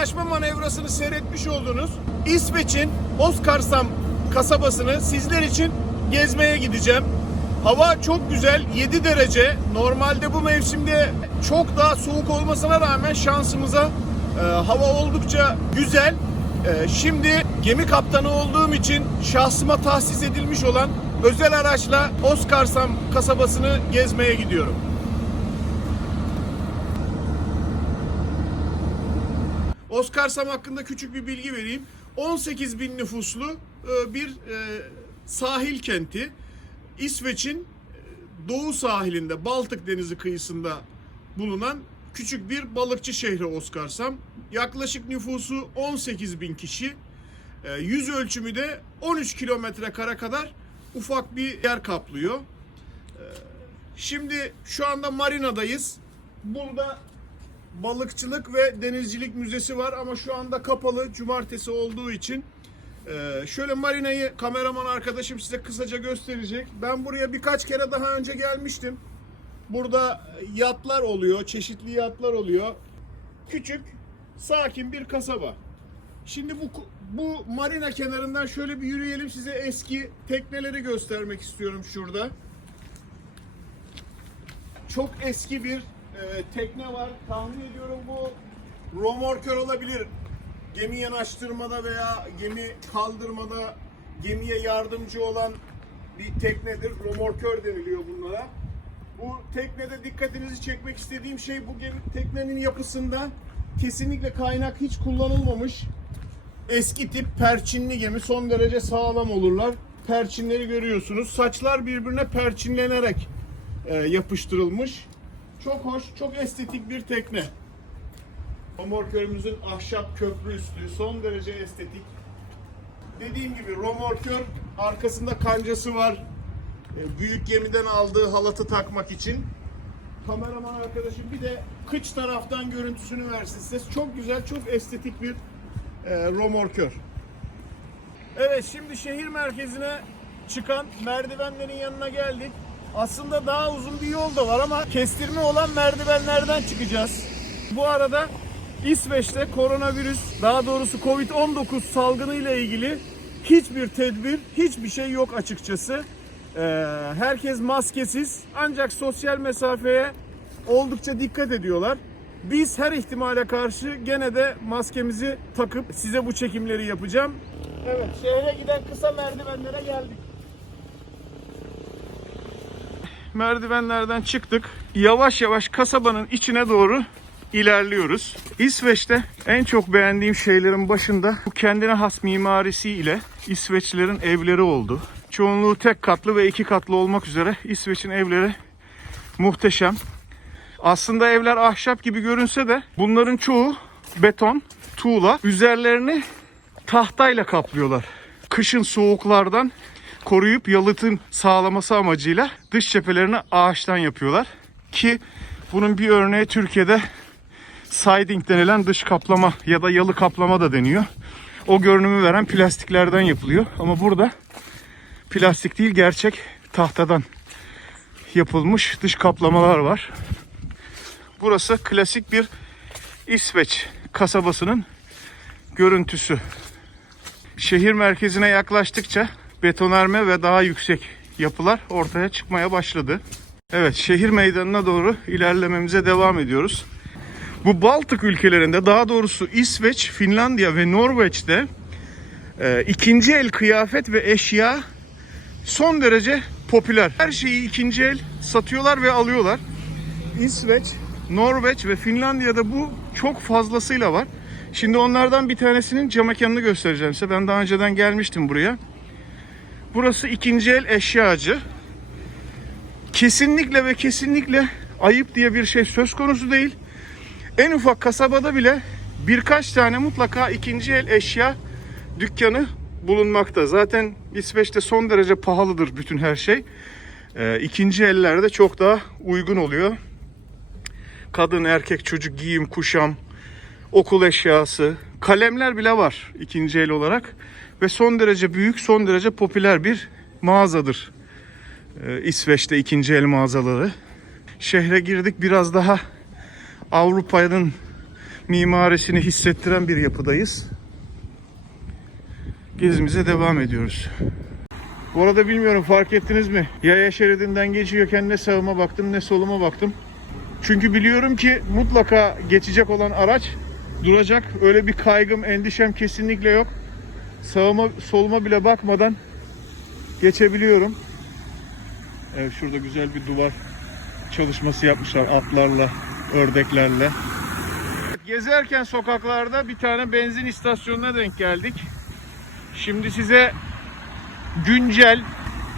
yanaşma manevrasını seyretmiş olduğunuz İsveç'in Oskarsam kasabasını sizler için gezmeye gideceğim. Hava çok güzel 7 derece. Normalde bu mevsimde çok daha soğuk olmasına rağmen şansımıza e, hava oldukça güzel. E, şimdi gemi kaptanı olduğum için şahsıma tahsis edilmiş olan özel araçla Oskarsam kasabasını gezmeye gidiyorum. Oskarsam hakkında küçük bir bilgi vereyim. 18 bin nüfuslu e, bir e, sahil kenti. İsveç'in e, doğu sahilinde Baltık Denizi kıyısında bulunan küçük bir balıkçı şehri Oskarsam. Yaklaşık nüfusu 18 bin kişi. Yüz ölçümü de 13 kilometre kare kadar ufak bir yer kaplıyor. Şimdi şu anda marinadayız. Burada balıkçılık ve denizcilik müzesi var ama şu anda kapalı cumartesi olduğu için Ee, şöyle marinayı kameraman arkadaşım size kısaca gösterecek. Ben buraya birkaç kere daha önce gelmiştim. Burada yatlar oluyor, çeşitli yatlar oluyor. Küçük, sakin bir kasaba. Şimdi bu bu marina kenarından şöyle bir yürüyelim size eski tekneleri göstermek istiyorum şurada. Çok eski bir e, tekne var. Tahmin ediyorum bu romorkör olabilir. Gemi yanaştırmada veya gemi kaldırmada gemiye yardımcı olan bir teknedir. Romorkör deniliyor bunlara. Bu teknede dikkatinizi çekmek istediğim şey bu gemi teknenin yapısında kesinlikle kaynak hiç kullanılmamış. Eski tip perçinli gemi son derece sağlam olurlar. Perçinleri görüyorsunuz. Saçlar birbirine perçinlenerek e, yapıştırılmış. Çok hoş, çok estetik bir tekne. Romorkörümüzün ahşap köprü üstü son derece estetik. Dediğim gibi romorkör arkasında kancası var. E, Büyük gemiden aldığı halatı takmak için. Kameraman arkadaşım bir de kıç taraftan görüntüsünü versin size. Çok güzel, çok estetik bir e, romorkör. Evet şimdi şehir merkezine çıkan merdivenlerin yanına geldik. Aslında daha uzun bir yol da var ama kestirme olan merdivenlerden çıkacağız. Bu arada İsveç'te koronavirüs daha doğrusu Covid-19 salgını ile ilgili hiçbir tedbir, hiçbir şey yok açıkçası. Ee, herkes maskesiz ancak sosyal mesafeye oldukça dikkat ediyorlar. Biz her ihtimale karşı gene de maskemizi takıp size bu çekimleri yapacağım. Evet, şehre giden kısa merdivenlere geldik. Merdivenlerden çıktık. Yavaş yavaş kasabanın içine doğru ilerliyoruz. İsveç'te en çok beğendiğim şeylerin başında bu kendine has mimarisiyle İsveçlilerin evleri oldu. Çoğunluğu tek katlı ve iki katlı olmak üzere İsveç'in evleri muhteşem. Aslında evler ahşap gibi görünse de bunların çoğu beton, tuğla. Üzerlerini tahtayla kaplıyorlar. Kışın soğuklardan koruyup yalıtım sağlaması amacıyla dış cephelerini ağaçtan yapıyorlar. Ki bunun bir örneği Türkiye'de siding denilen dış kaplama ya da yalı kaplama da deniyor. O görünümü veren plastiklerden yapılıyor. Ama burada plastik değil gerçek tahtadan yapılmış dış kaplamalar var. Burası klasik bir İsveç kasabasının görüntüsü. Şehir merkezine yaklaştıkça betonarme ve daha yüksek yapılar ortaya çıkmaya başladı. Evet, şehir meydanına doğru ilerlememize devam ediyoruz. Bu Baltık ülkelerinde, daha doğrusu İsveç, Finlandiya ve Norveç'te e, ikinci el kıyafet ve eşya son derece popüler. Her şeyi ikinci el satıyorlar ve alıyorlar. İsveç, Norveç ve Finlandiya'da bu çok fazlasıyla var. Şimdi onlardan bir tanesinin cam mekanını göstereceğim size. Ben daha önceden gelmiştim buraya. Burası ikinci el eşyacı. Kesinlikle ve kesinlikle ayıp diye bir şey söz konusu değil. En ufak kasabada bile birkaç tane mutlaka ikinci el eşya dükkanı bulunmakta. Zaten İsveç'te son derece pahalıdır bütün her şey. Ee, ikinci ellerde çok daha uygun oluyor. Kadın, erkek, çocuk giyim, kuşam, okul eşyası, kalemler bile var ikinci el olarak. Ve son derece büyük, son derece popüler bir mağazadır. Ee, İsveç'te ikinci el mağazaları. Şehre girdik biraz daha Avrupa'nın mimarisini hissettiren bir yapıdayız. Gezimize devam ediyoruz. Bu arada bilmiyorum fark ettiniz mi? Yaya şeridinden geçiyorken ne sağıma baktım ne soluma baktım. Çünkü biliyorum ki mutlaka geçecek olan araç duracak. Öyle bir kaygım, endişem kesinlikle yok. Sağıma, soluma bile bakmadan geçebiliyorum. Evet şurada güzel bir duvar çalışması yapmışlar atlarla, ördeklerle. Gezerken sokaklarda bir tane benzin istasyonuna denk geldik. Şimdi size güncel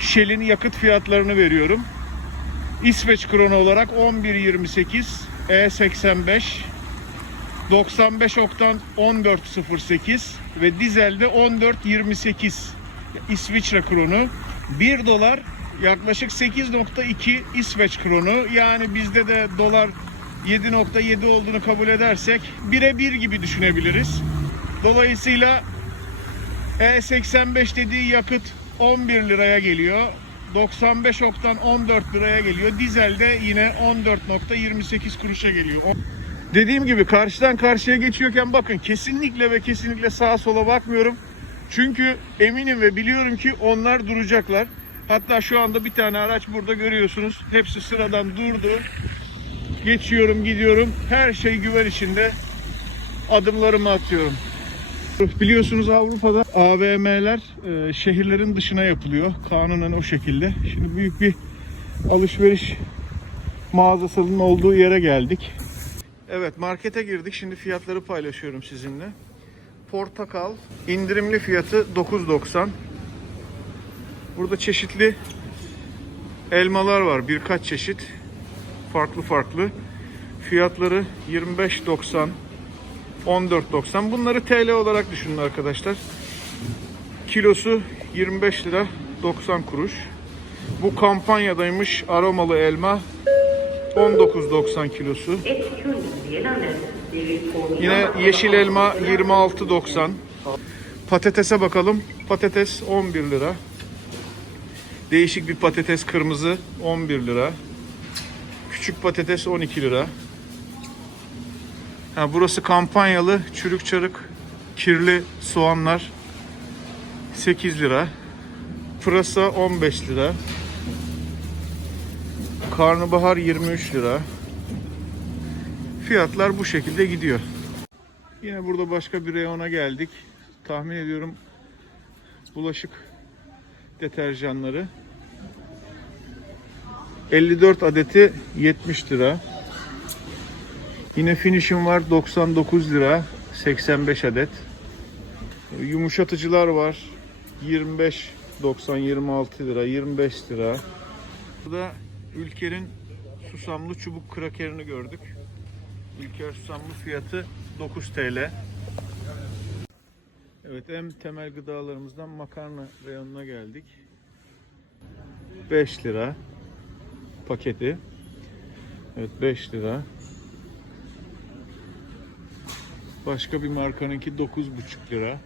Shell'in yakıt fiyatlarını veriyorum. İsveç kronu olarak 11.28 E85 95 oktan 14.08 ve dizelde 14.28 İsviçre kronu 1 dolar yaklaşık 8.2 İsveç kronu yani bizde de dolar 7.7 olduğunu kabul edersek bire bir gibi düşünebiliriz. Dolayısıyla E85 dediği yakıt 11 liraya geliyor. 95 oktan 14 liraya geliyor. Dizel de yine 14.28 kuruşa geliyor. Dediğim gibi karşıdan karşıya geçiyorken bakın kesinlikle ve kesinlikle sağa sola bakmıyorum. Çünkü eminim ve biliyorum ki onlar duracaklar. Hatta şu anda bir tane araç burada görüyorsunuz. Hepsi sıradan durdu. Geçiyorum, gidiyorum. Her şey güven içinde. Adımlarımı atıyorum. Biliyorsunuz Avrupa'da AVM'ler e, şehirlerin dışına yapılıyor. Kanunen o şekilde. Şimdi büyük bir alışveriş mağazasının olduğu yere geldik. Evet markete girdik. Şimdi fiyatları paylaşıyorum sizinle. Portakal indirimli fiyatı 9.90. Burada çeşitli elmalar var. Birkaç çeşit. Farklı farklı. Fiyatları 25.90 14.90. Bunları TL olarak düşünün arkadaşlar. Kilosu 25 lira 90 kuruş. Bu kampanyadaymış aromalı elma 19.90 kilosu. Yine yeşil elma 26.90. Patatese bakalım. Patates 11 lira. Değişik bir patates kırmızı 11 lira. Küçük patates 12 lira. Ha, burası kampanyalı çürük çarık kirli soğanlar 8 lira. Pırasa 15 lira. Karnabahar 23 lira. Fiyatlar bu şekilde gidiyor. Yine burada başka bir reyona geldik. Tahmin ediyorum bulaşık deterjanları. 54 adeti 70 lira. Yine finishim var 99 lira 85 adet. Yumuşatıcılar var 25 90 26 lira 25 lira. Burada Ülker'in susamlı çubuk krakerini gördük. Ülker susamlı fiyatı 9 TL. Evet en temel gıdalarımızdan makarna reyonuna geldik. 5 lira paketi. Evet 5 lira. Başka bir markanınki 9,5 lira.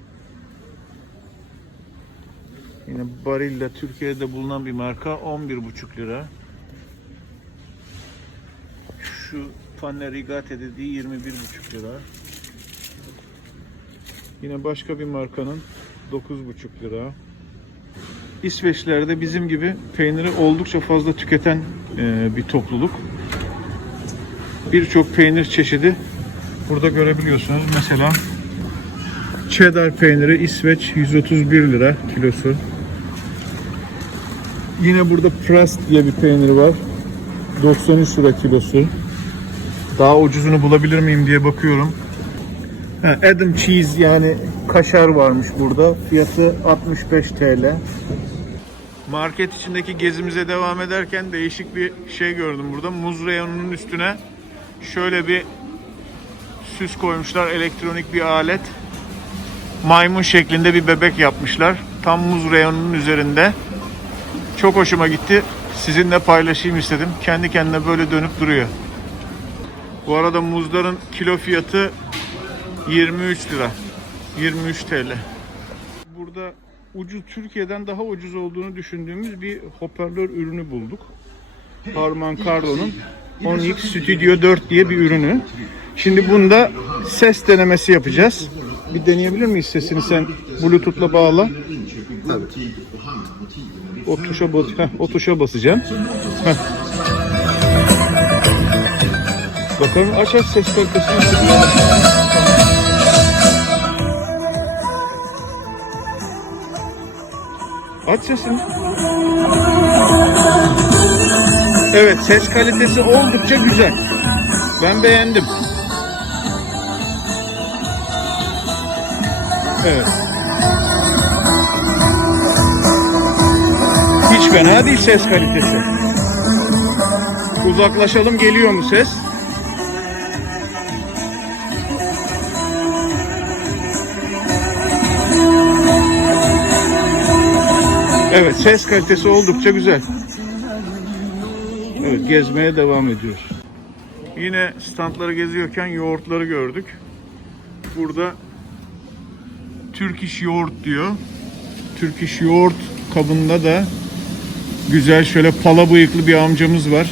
Yine Barilla Türkiye'de bulunan bir marka 11,5 lira. Şu Panne Rigate dediği 21,5 lira. Yine başka bir markanın 9,5 lira. İsveçlerde bizim gibi peyniri oldukça fazla tüketen e, bir topluluk. Birçok peynir çeşidi burada görebiliyorsunuz. Mesela cheddar peyniri İsveç 131 lira kilosu. Yine burada Prest diye bir peynir var. 93 lira kilosu. Daha ucuzunu bulabilir miyim diye bakıyorum. Ha, Adam cheese yani kaşar varmış burada. Fiyatı 65 TL. Market içindeki gezimize devam ederken değişik bir şey gördüm burada. Muz reyonunun üstüne şöyle bir süs koymuşlar. Elektronik bir alet. Maymun şeklinde bir bebek yapmışlar. Tam muz reyonunun üzerinde. Çok hoşuma gitti. Sizinle paylaşayım istedim. Kendi kendine böyle dönüp duruyor. Bu arada muzların kilo fiyatı 23 lira. 23 TL. Burada ucuz Türkiye'den daha ucuz olduğunu düşündüğümüz bir hoparlör ürünü bulduk. Harman Kardon'un Onyx Studio 4 diye bir ürünü. Şimdi bunda ses denemesi yapacağız. Bir deneyebilir miyiz sesini sen Bluetooth'la bağla. O tuşa bas o tuşa basacağım. Heh. Aç aç ses kalitesini. Aç sesini. Evet ses kalitesi oldukça güzel. Ben beğendim. Evet. Hiç fena değil ses kalitesi. Uzaklaşalım geliyor mu ses? Evet ses kalitesi oldukça güzel. Evet gezmeye devam ediyoruz. Yine standları geziyorken yoğurtları gördük. Burada Türk yoğurt diyor. Türk yoğurt kabında da güzel şöyle pala bıyıklı bir amcamız var.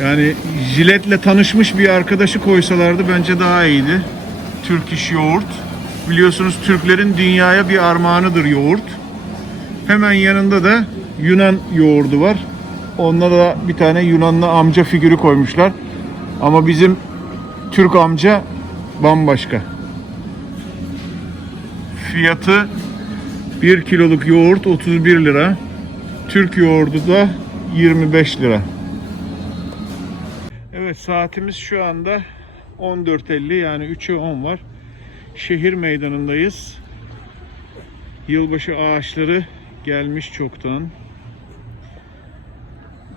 Yani jiletle tanışmış bir arkadaşı koysalardı bence daha iyiydi. Türk yoğurt. Biliyorsunuz Türklerin dünyaya bir armağanıdır yoğurt. Hemen yanında da Yunan yoğurdu var. Onda da bir tane Yunanlı amca figürü koymuşlar. Ama bizim Türk amca bambaşka. Fiyatı 1 kiloluk yoğurt 31 lira. Türk yoğurdu da 25 lira. Evet saatimiz şu anda 14.50 yani 3'e 10 var. Şehir meydanındayız. Yılbaşı ağaçları gelmiş çoktan.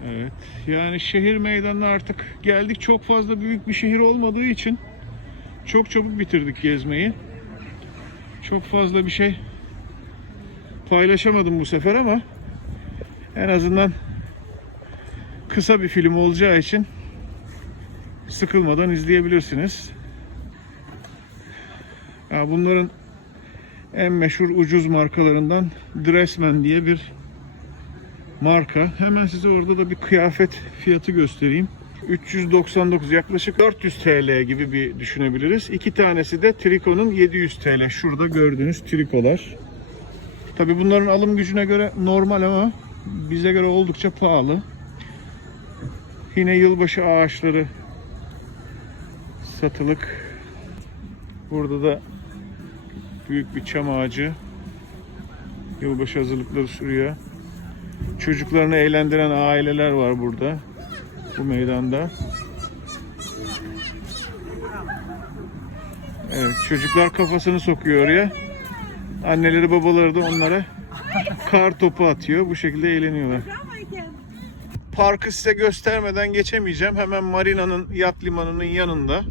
Evet. Yani şehir meydanına artık geldik. Çok fazla büyük bir şehir olmadığı için çok çabuk bitirdik gezmeyi. Çok fazla bir şey paylaşamadım bu sefer ama en azından kısa bir film olacağı için sıkılmadan izleyebilirsiniz. Ya bunların en meşhur ucuz markalarından Dressman diye bir marka. Hemen size orada da bir kıyafet fiyatı göstereyim. 399 yaklaşık 400 TL gibi bir düşünebiliriz. İki tanesi de Trico'nun 700 TL. Şurada gördüğünüz trikolar. Tabi bunların alım gücüne göre normal ama bize göre oldukça pahalı. Yine yılbaşı ağaçları satılık. Burada da büyük bir çam ağacı. Yılbaşı hazırlıkları sürüyor. Çocuklarını eğlendiren aileler var burada. Bu meydanda. Evet, çocuklar kafasını sokuyor oraya. Anneleri babaları da onlara kar topu atıyor. Bu şekilde eğleniyorlar. Parkı size göstermeden geçemeyeceğim. Hemen marinanın, yat limanının yanında.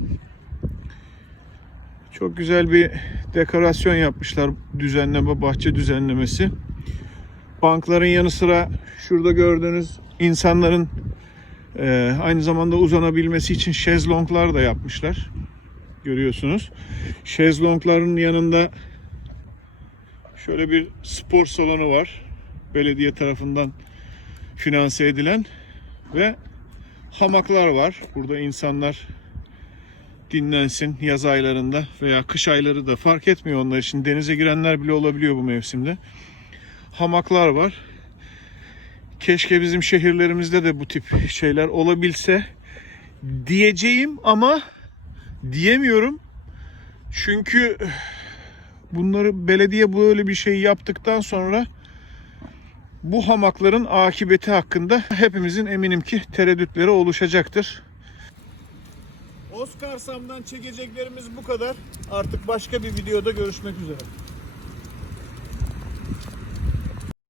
Çok güzel bir dekorasyon yapmışlar. Düzenleme, bahçe düzenlemesi. Bankların yanı sıra şurada gördüğünüz insanların e, aynı zamanda uzanabilmesi için şezlonglar da yapmışlar. Görüyorsunuz. Şezlongların yanında şöyle bir spor salonu var. Belediye tarafından finanse edilen ve hamaklar var. Burada insanlar dinlensin yaz aylarında veya kış ayları da fark etmiyor onlar için. Denize girenler bile olabiliyor bu mevsimde. Hamaklar var. Keşke bizim şehirlerimizde de bu tip şeyler olabilse diyeceğim ama diyemiyorum. Çünkü bunları belediye böyle bir şey yaptıktan sonra bu hamakların akıbeti hakkında hepimizin eminim ki tereddütleri oluşacaktır. Oscar Sam'dan çekeceklerimiz bu kadar. Artık başka bir videoda görüşmek üzere.